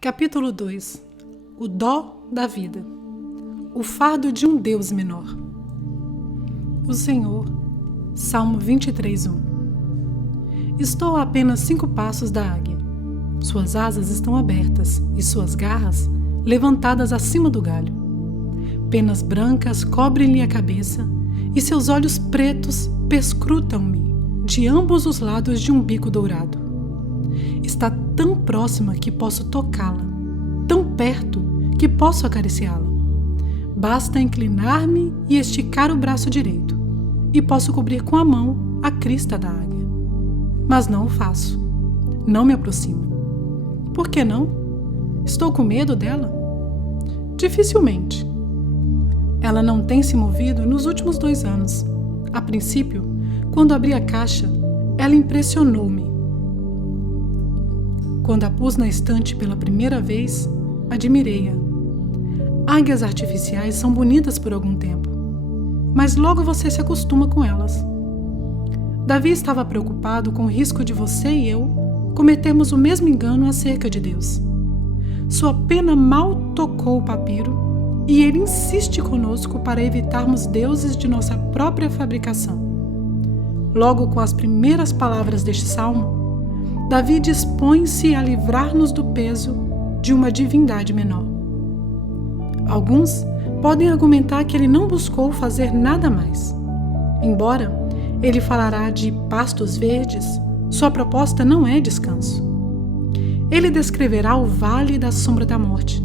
Capítulo 2. O dó da vida. O fardo de um Deus menor. O Senhor. Salmo 23:1. Estou a apenas 5 passos da águia. Suas asas estão abertas e suas garras levantadas acima do galho. Penas brancas cobrem-lhe a cabeça e seus olhos pretos perscrutam-me de ambos os lados de um bico dourado. Está tão próxima que posso tocá-la, tão perto que posso acariciá-la. Basta inclinar-me e esticar o braço direito, e posso cobrir com a mão a crista da águia. Mas não o faço. Não me aproximo. Por que não? Estou com medo dela? Dificilmente. Ela não tem se movido nos últimos 2 anos. A princípio, quando abri a caixa, ela impressionou-me. Quando a pus na estante pela primeira vez, admirei-a. Águias artificiais são bonitas por algum tempo, mas logo você se acostuma com elas. Davi estava preocupado com o risco de você e eu cometermos o mesmo engano acerca de Deus. Sua pena mal tocou o papiro e ele insiste conosco para evitarmos deuses de nossa própria fabricação. Logo com as primeiras palavras deste salmo, Davi dispõe-se a livrar-nos do peso de uma divindade menor. Alguns podem argumentar que ele não buscou fazer nada mais. Embora ele falará de pastos verdes, sua proposta não é descanso. Ele descreverá o vale da sombra da morte,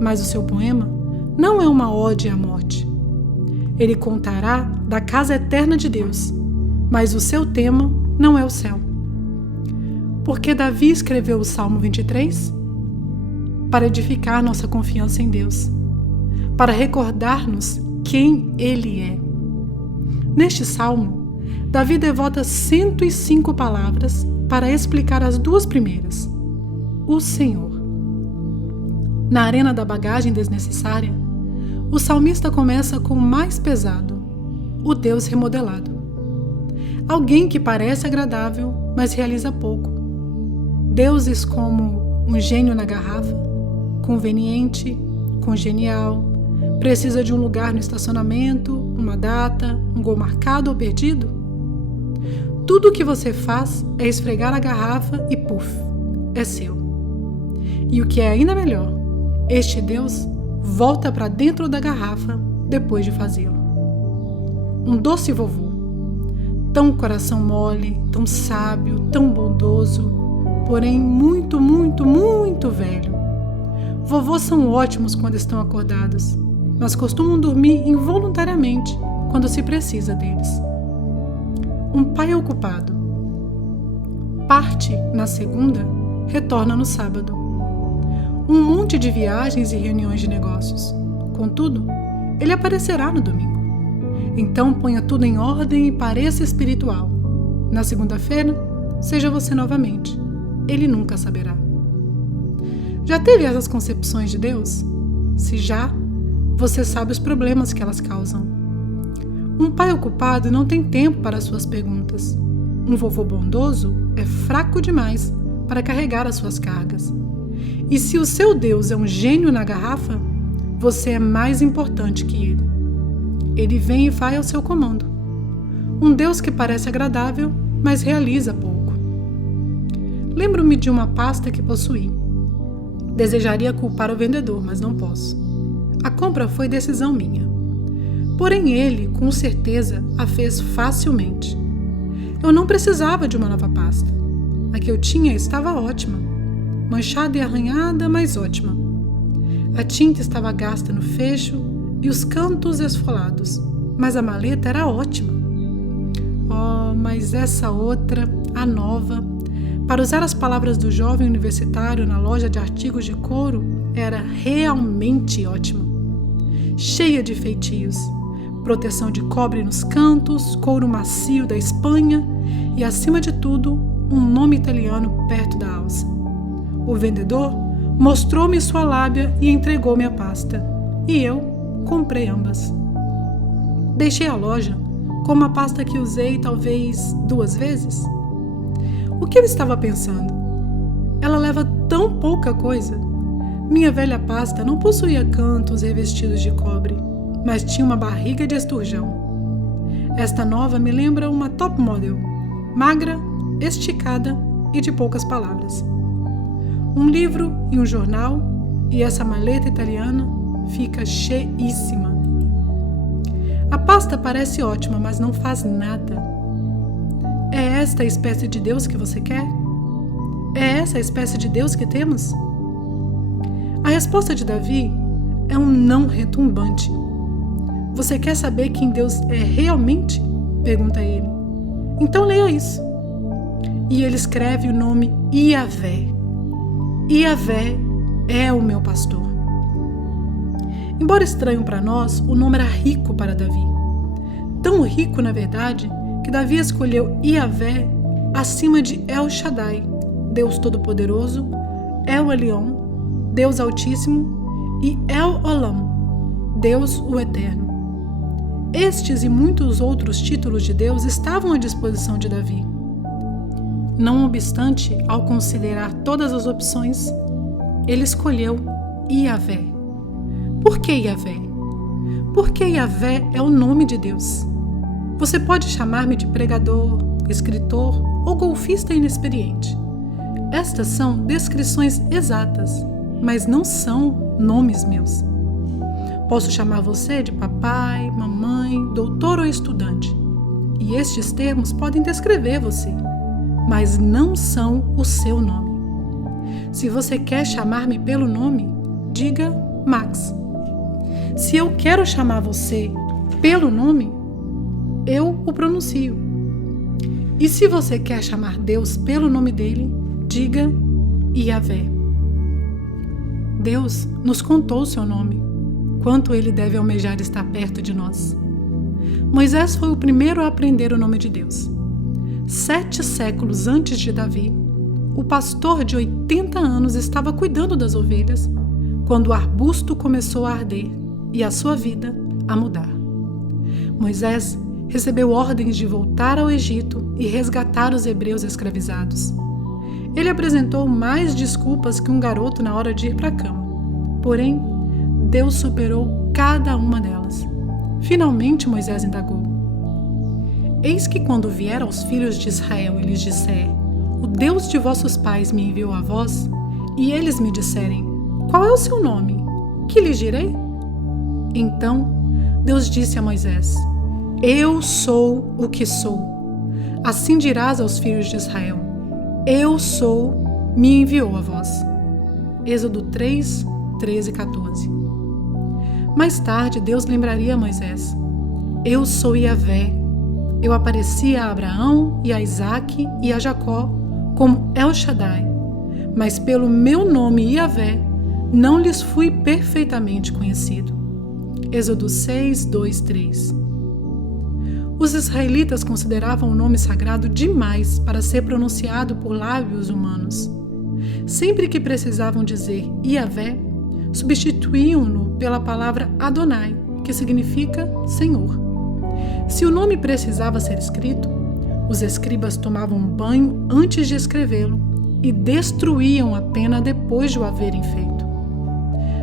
mas o seu poema não é uma ode à morte. Ele contará da casa eterna de Deus, mas o seu tema não é o céu. Por que Davi escreveu o Salmo 23? Para edificar nossa confiança em Deus, para recordar-nos quem Ele é. Neste salmo, Davi devota 105 palavras para explicar as 2 primeiras, o Senhor. Na arena da bagagem desnecessária, o salmista começa com o mais pesado, o Deus remodelado. Alguém que parece agradável, mas realiza pouco. Deuses como um gênio na garrafa, conveniente, congenial, precisa de um lugar no estacionamento, uma data, um gol marcado ou perdido. Tudo o que você faz é esfregar a garrafa e puf, é seu. E o que é ainda melhor, este Deus volta para dentro da garrafa depois de fazê-lo. Um doce vovô, tão coração mole, tão sábio, tão bondoso, porém muito, muito, muito velho. Vovôs são ótimos quando estão acordados, mas costumam dormir involuntariamente quando se precisa deles. Um pai ocupado. Parte na segunda, retorna no sábado. Um monte de viagens e reuniões de negócios. Contudo, ele aparecerá no domingo. Então ponha tudo em ordem e pareça espiritual. Na segunda-feira, seja você novamente. Ele nunca saberá. Já teve essas concepções de Deus? Se já, você sabe os problemas que elas causam. Um pai ocupado não tem tempo para suas perguntas. Um vovô bondoso é fraco demais para carregar as suas cargas. E se o seu Deus é um gênio na garrafa, você é mais importante que ele. Ele vem e vai ao seu comando. Um Deus que parece agradável, mas realiza pouco. Lembro-me de uma pasta que possuí. Desejaria culpar o vendedor, mas não posso. A compra foi decisão minha. Porém ele, com certeza, a fez facilmente. Eu não precisava de uma nova pasta. A que eu tinha estava ótima. Manchada e arranhada, mas ótima. A tinta estava gasta no fecho e os cantos esfolados, mas a maleta era ótima. Oh, mas essa outra, a nova, para usar as palavras do jovem universitário na loja de artigos de couro, era realmente ótima. Cheia de feitios, proteção de cobre nos cantos, couro macio da Espanha e, acima de tudo, um nome italiano perto da alça. O vendedor mostrou-me sua lábia e entregou-me a pasta, e eu comprei ambas. Deixei a loja com uma pasta que usei talvez 2 vezes. O que eu estava pensando? Ela leva tão pouca coisa. Minha velha pasta não possuía cantos revestidos de cobre, mas tinha uma barriga de esturjão. Esta nova me lembra uma top model, magra, esticada e de poucas palavras. Um livro e um jornal, e essa maleta italiana fica cheíssima. A pasta parece ótima, mas não faz nada. É esta a espécie de Deus que você quer? É essa a espécie de Deus que temos? A resposta de Davi é um não retumbante. Você quer saber quem Deus é realmente? Pergunta ele. Então leia isso. E ele escreve o nome Iavé. Iavé é o meu pastor. Embora estranho para nós, o nome era rico para Davi. Tão rico, na verdade, que Davi escolheu Iavé acima de El Shaddai, Deus Todo-Poderoso, El Elyon, Deus Altíssimo, e El Olam, Deus o Eterno. Estes e muitos outros títulos de Deus estavam à disposição de Davi. Não obstante, ao considerar todas as opções, ele escolheu Iavé. Por que Iavé? Porque Iavé é o nome de Deus. Você pode chamar-me de pregador, escritor ou golfista inexperiente. Estas são descrições exatas, mas não são nomes meus. Posso chamar você de papai, mamãe, doutor ou estudante. E estes termos podem descrever você, mas não são o seu nome. Se você quer chamar-me pelo nome, diga Max. Se eu quero chamar você pelo nome, eu o pronuncio. E se você quer chamar Deus pelo nome dele, diga Iavé. Deus nos contou o seu nome, quanto ele deve almejar estar perto de nós. Moisés foi o primeiro a aprender o nome de Deus. 7 séculos antes de Davi, o pastor de 80 anos estava cuidando das ovelhas quando o arbusto começou a arder e a sua vida a mudar. Moisés recebeu ordens de voltar ao Egito e resgatar os hebreus escravizados. Ele apresentou mais desculpas que um garoto na hora de ir para a cama. Porém, Deus superou cada uma delas. Finalmente Moisés indagou: Eis que quando vier aos filhos de Israel e lhes disser: O Deus de vossos pais me enviou a vós, e eles me disserem: Qual é o seu nome? Que lhes direi? Então Deus disse a Moisés: Eu sou o que sou. Assim dirás aos filhos de Israel: Eu sou, me enviou a vós. Êxodo 3, 13 e 14. Mais tarde, Deus lembraria a Moisés: Eu sou Iavé. Eu apareci a Abraão e a Isaque e a Jacó como El Shaddai, mas pelo meu nome Iavé não lhes fui perfeitamente conhecido. Êxodo 6, 2, 3. Os israelitas consideravam o nome sagrado demais para ser pronunciado por lábios humanos. Sempre que precisavam dizer Iavé, substituíam-no pela palavra Adonai, que significa Senhor. Se o nome precisava ser escrito, os escribas tomavam um banho antes de escrevê-lo e destruíam a pena depois de o haverem feito.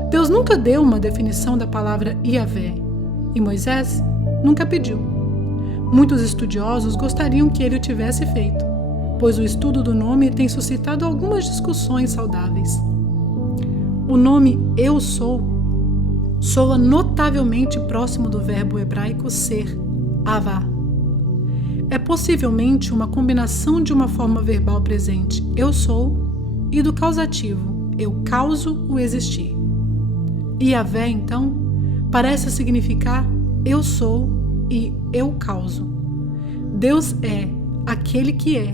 Deus nunca deu uma definição da palavra Iavé, e Moisés nunca pediu. Muitos estudiosos gostariam que ele o tivesse feito, pois o estudo do nome tem suscitado algumas discussões saudáveis. O nome Eu Sou soa notavelmente próximo do verbo hebraico ser, avá. É possivelmente uma combinação de uma forma verbal presente, eu sou, e do causativo, eu causo o existir. Iavé, então, parece significar eu sou e eu causo. Deus é aquele que é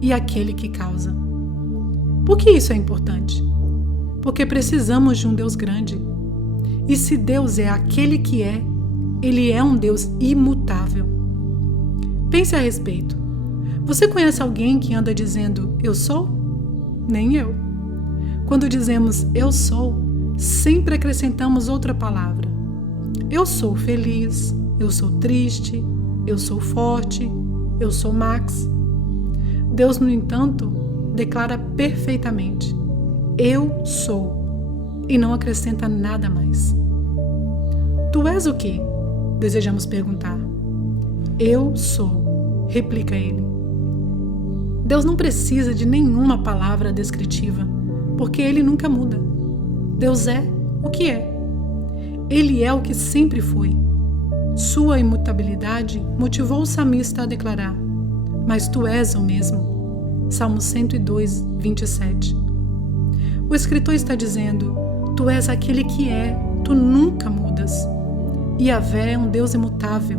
e aquele que causa. Por que isso é importante? Porque precisamos de um Deus grande. E se Deus é aquele que é, Ele é um Deus imutável. Pense a respeito. Você conhece alguém que anda dizendo eu sou? Nem eu. Quando dizemos eu sou, sempre acrescentamos outra palavra. Eu sou feliz, eu sou triste, eu sou forte, eu sou Max. Deus, no entanto, declara perfeitamente: eu sou. e não acrescenta nada mais. Tu és o quê? Desejamos perguntar. Eu sou, replica ele. Deus não precisa de nenhuma palavra descritiva, porque ele nunca muda. Deus é o que é. Ele é o que sempre foi. Sua imutabilidade motivou o salmista a declarar: mas tu és o mesmo. Salmo 102, 27. O escritor está dizendo: tu és aquele que é, tu nunca mudas. Yahvé é um Deus imutável.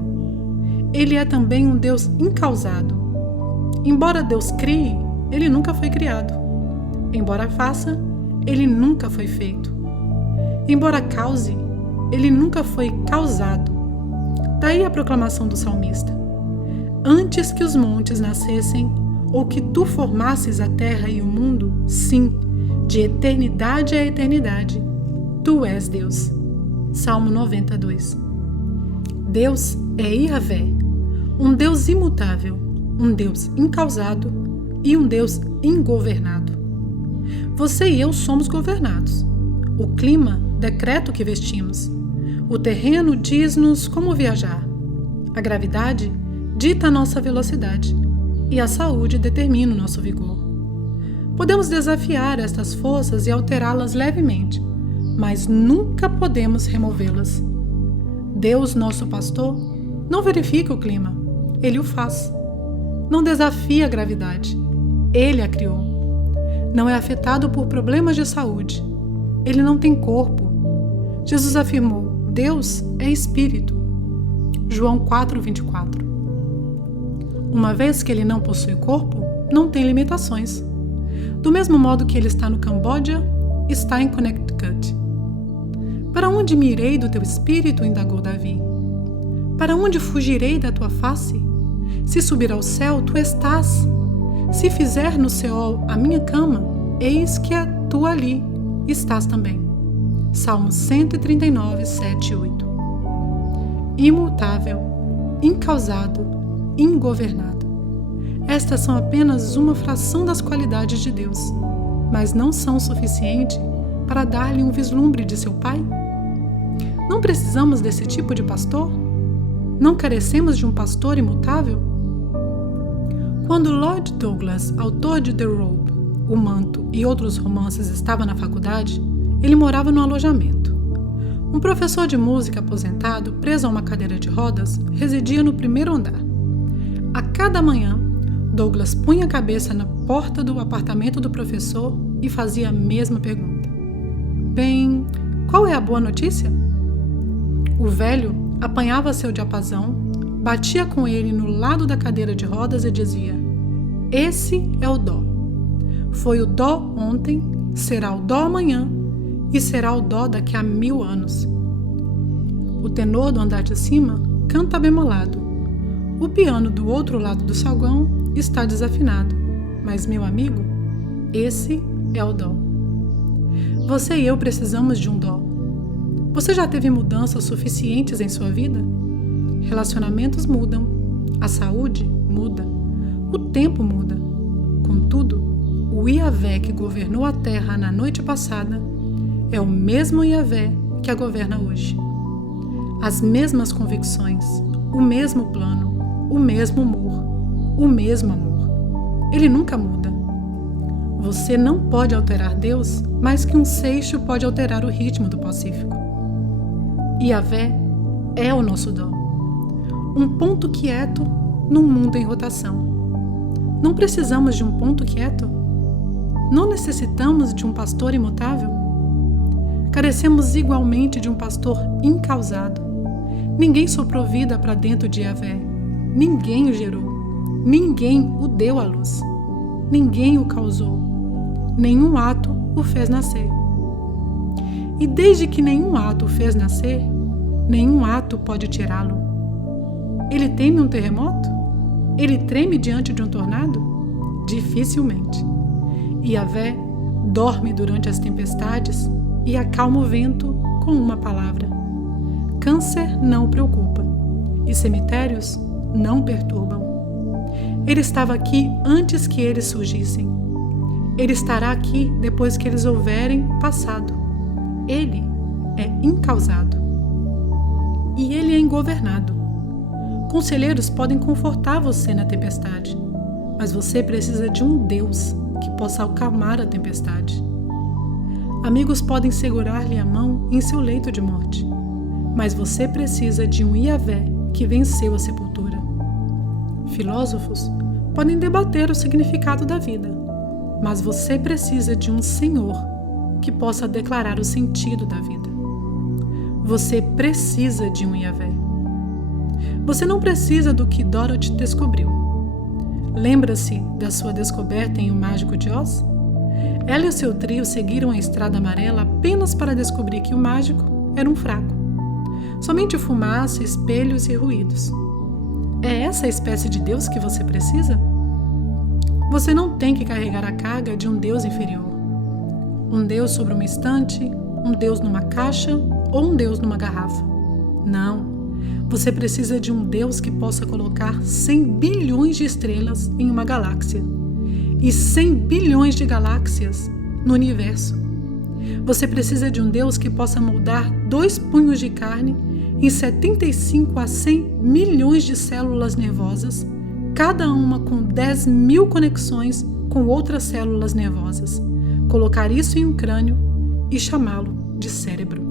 Ele é também um Deus incausado. Embora Deus crie, ele nunca foi criado. Embora faça, ele nunca foi feito. Embora cause, ele nunca foi causado. Daí a proclamação do salmista: antes que os montes nascessem, ou que tu formasses a terra e o mundo, sim, de eternidade a eternidade, tu és Deus. Salmo 92. Deus é Yahvé, um Deus imutável, um Deus incausado e um Deus ingovernado. Você e eu somos governados. O clima decreta o que vestimos. O terreno diz-nos como viajar. A gravidade dita a nossa velocidade. E a saúde determina o nosso vigor. Podemos desafiar estas forças e alterá-las levemente, mas nunca podemos removê-las. Deus, nosso pastor, não verifica o clima, ele o faz. Não desafia a gravidade, ele a criou. Não é afetado por problemas de saúde, ele não tem corpo. Jesus afirmou: Deus é espírito. João 4:24. Uma vez que ele não possui corpo, não tem limitações. Do mesmo modo que ele está no Camboja, está em Connecticut. Para onde me irei do teu espírito? Indagou Davi. Para onde fugirei da tua face? Se subir ao céu, tu estás. Se fizer no Seol a minha cama, eis que tu ali estás também. Salmo 139, 7 e 8. Imutável, incausado, ingovernado. Estas são apenas uma fração das qualidades de Deus, mas não são suficientes para dar-lhe um vislumbre de seu Pai? Não precisamos desse tipo de pastor? Não carecemos de um pastor imutável? Quando Lloyd Douglas, autor de The Robe, O Manto e outros romances, estava na faculdade, ele morava no alojamento. Um professor de música aposentado, preso a uma cadeira de rodas, residia no primeiro andar. A cada manhã, Douglas punha a cabeça na porta do apartamento do professor e fazia a mesma pergunta. Bem, qual é a boa notícia? O velho apanhava seu diapasão, batia com ele no lado da cadeira de rodas e dizia: esse é o dó. Foi o dó ontem, será o dó amanhã e será o dó daqui a 1000 anos. O tenor do andar de cima canta bemolado. O piano do outro lado do salão está desafinado, mas, meu amigo, esse é o dó. Você e eu precisamos de um dó. Você já teve mudanças suficientes em sua vida? Relacionamentos mudam, a saúde muda, o tempo muda. Contudo, o Yahvé que governou a terra na noite passada é o mesmo Yahvé que a governa hoje. As mesmas convicções, o mesmo plano, o mesmo humor, o mesmo amor. Ele nunca muda. Você não pode alterar Deus mais que um seixo pode alterar o ritmo do Pacífico. Yahvé é o nosso dó. Um ponto quieto num mundo em rotação. Não precisamos de um ponto quieto? Não necessitamos de um pastor imutável? Carecemos igualmente de um pastor incausado. Ninguém soprou vida para dentro de Yahvé. Ninguém o gerou. Ninguém o deu à luz. Ninguém o causou. Nenhum ato o fez nascer. E desde que nenhum ato o fez nascer, nenhum ato pode tirá-lo. Ele teme um terremoto? Ele treme diante de um tornado? Dificilmente. Yahvé dorme durante as tempestades e acalma o vento com uma palavra. Câncer não o preocupa e cemitérios não perturbam. Ele estava aqui antes que eles surgissem. Ele estará aqui depois que eles houverem passado. Ele é incausado e ele é ingovernado. Conselheiros podem confortar você na tempestade, mas você precisa de um Deus que possa acalmar a tempestade. Amigos podem segurar-lhe a mão em seu leito de morte, mas você precisa de um Yahvé que venceu a sepultura. Filósofos podem debater o significado da vida, mas você precisa de um Senhor que possa declarar o sentido da vida. Você precisa de um Yahvé. Você não precisa do que Dorothy descobriu. Lembra-se da sua descoberta em O Mágico de Oz? Ela e o seu trio seguiram a estrada amarela apenas para descobrir que o mágico era um fraco. Somente fumaça, espelhos e ruídos. É essa a espécie de Deus que você precisa? Você não tem que carregar a carga de um Deus inferior. Um Deus sobre uma estante, um Deus numa caixa ou um Deus numa garrafa. Não. Você precisa de um Deus que possa colocar 100 bilhões de estrelas em uma galáxia e 100 bilhões de galáxias no universo. Você precisa de um Deus que possa moldar 2 punhos de carne em 75 a 100 milhões de células nervosas, cada uma com 10.000 conexões com outras células nervosas, colocar isso em um crânio e chamá-lo de cérebro.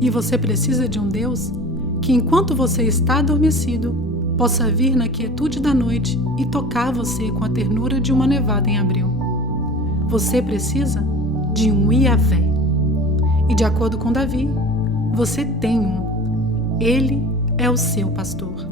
E você precisa de um Deus que, enquanto você está adormecido, possa vir na quietude da noite e tocar você com a ternura de uma nevada em abril. Você precisa de um Yahvé. E de acordo com Davi, você tem um. Ele é o seu pastor.